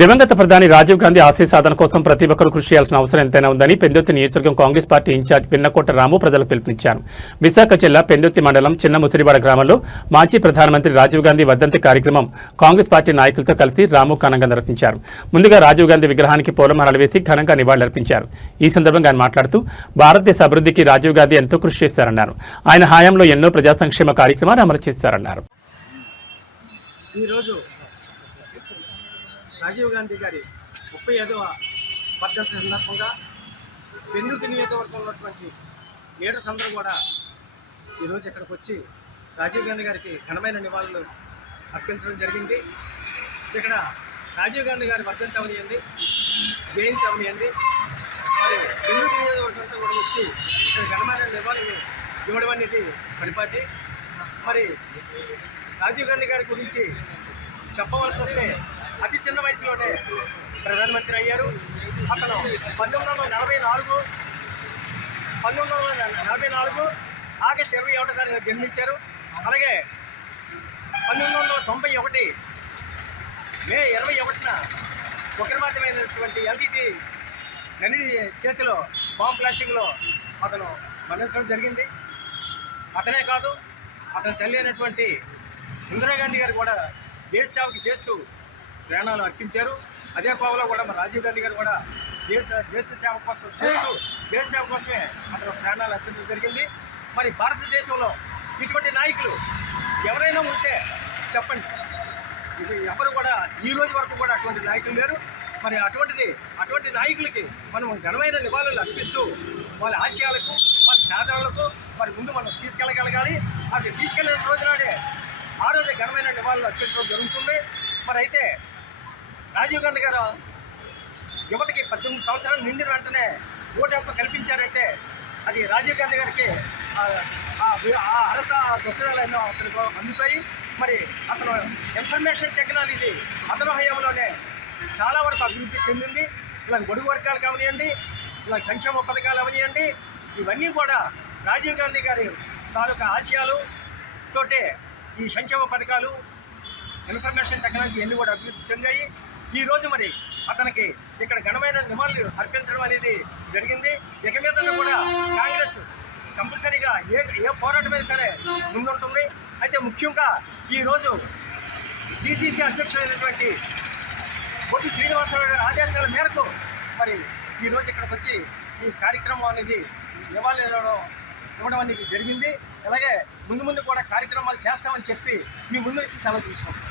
దివంగత ప్రధాని రాజీవ్ గాంధీ ఆశయ సాధన కోసం ప్రతి ఒక్కరూ కృషి చేయాల్సిన అవసరం ఎంతైనా ఉందని పెందుర్తి నియోజకవర్గం కాంగ్రెస్ పార్టీ ఇన్ఛార్జ్ విన్నకోట రాము ప్రజలకు పిలుపునిచ్చారు. విశాఖ జిల్లా పెందుర్తి మండలం చిన్న ముసిరివాడ గ్రామంలో మాజీ ప్రధానమంత్రి రాజీవ్ గాంధీ వర్ధంతి కార్యక్రమం కాంగ్రెస్ పార్టీ నాయకులతో కలిసి రాము ఘనంగా నిర్వహించారు. ముందుగా రాజీవ్ గాంధీ విగ్రహానికి పూలమాలలు వేసి ఘనంగా నివాళులర్పించారు. ఈ సందర్భంగా ఆయన మాట్లాడుతూ భారతదేశ అభివృద్ధికి రాజీవ్ గాంధీ ఎంతో కృషి చేశారన్నారు. ఆయన హయాంలో ఎన్నో ప్రజా సంక్షేమ కార్యక్రమాలు అమలు చేశారన్నారు. రాజీవ్ గాంధీ గారి 35వ వర్ధంతి సందర్భంగా పెందుర్తి నియోజకవర్గంలో ఉన్నటువంటి లీడర్స్ అందరూ కూడా ఈరోజు ఇక్కడికి వచ్చి రాజీవ్ గాంధీ గారికి ఘనమైన నివాళులు అర్పించడం జరిగింది. ఇక్కడ రాజీవ్ గాంధీ గారి వర్ధంతి అవనియండి, జయంతి అవనియండి, మరి పెందుర్తి నియోజకవర్గంతో కూడా వచ్చి ఇక్కడ ఘనమైన నివాళులు ఇవ్వడం అనేది పరిపాటి. మరి రాజీవ్ గాంధీ గారి గురించి చెప్పవలసి వస్తే అతి చిన్న వయసులోనే ప్రధానమంత్రి అయ్యారు. అతను 1944 ఆగస్టు 21వ తారీఖున జన్మించారు. అలాగే 1991 మే 21న ఉగ్రవాదమైనటువంటి ఎల్టీటీ గని చేతిలో బాంబ్ బ్లాస్టింగ్లో అతను మరణించడం జరిగింది. అతనే కాదు, అతని తల్లి అయినటువంటి ఇందిరాగాంధీ గారు కూడా దేశ సేవకి చేస్తూ ప్రాణాలు అర్పించారు. అదే కోవలో కూడా మన రాజీవ్ గాంధీ గారు కూడా దేశ సేవ కోసం చేస్తూ దేశ సేవ కోసమే అతను ప్రాణాలు అర్పించడం జరిగింది. మరి భారతదేశంలో ఇటువంటి నాయకులు ఎవరైనా ఉంటే చెప్పండి. ఇది ఎవరు కూడా ఈ రోజు వరకు కూడా అటువంటి నాయకులు లేరు. మరి అటువంటి నాయకులకి మనం ఘనమైన నివాళులు అర్పిస్తూ వాళ్ళ ఆశయాలకు, వాళ్ళ సాధనలకు మరి ముందు మనం తీసుకెళ్ళగలగాలి. అది తీసుకెళ్ళిన రోజునాడే ఆ రోజే ఘనమైన నివాళులు అర్పించడం జరుగుతుంది. మరి అయితే రాజీవ్ గాంధీ గారు యువతకి 18 సంవత్సరాలు నిండిన వెంటనే ఓటు హక్కు కల్పించారంటే అది రాజీవ్ గాంధీ గారికి అర్హత గొప్పదలైన అతనికి అందుతాయి. మరి అతను ఇన్ఫర్మేషన్ టెక్నాలజీ అతని హయాంలోనే చాలా వరకు అభివృద్ధి చెందింది. ఇలా బడుగు వర్గాలు అవనియండి, ఇలా సంక్షేమ పథకాలు అవనియండి, ఇవన్నీ కూడా రాజీవ్ గాంధీ గారి తాలూకా ఆశయాలు తోటే ఈ సంక్షేమ పథకాలు, ఇన్ఫర్మేషన్ టెక్నాలజీ అన్నీ కూడా అభివృద్ధి చెందాయి. ఈరోజు మరి అతనికి ఇక్కడ ఘనమైన నివాళులు అర్పించడం అనేది జరిగింది. ఇక మీద కూడా కాంగ్రెస్ కంపల్సరీగా ఏ పోరాటమైనా సరే ముందుంటుంది. అయితే ముఖ్యంగా ఈరోజు డిసిసి అధ్యక్షుడైనటువంటి బొడ్డు శ్రీనివాసరావు గారి ఆదేశాల మేరకు మరి ఈరోజు ఇక్కడికి వచ్చి ఈ కార్యక్రమం అనేది నివాళులు ఇవ్వడం అనేది జరిగింది. అలాగే ముందు కూడా కార్యక్రమాలు చేస్తామని చెప్పి మీ ముందు వచ్చి సెలవు తీసుకుంటాం.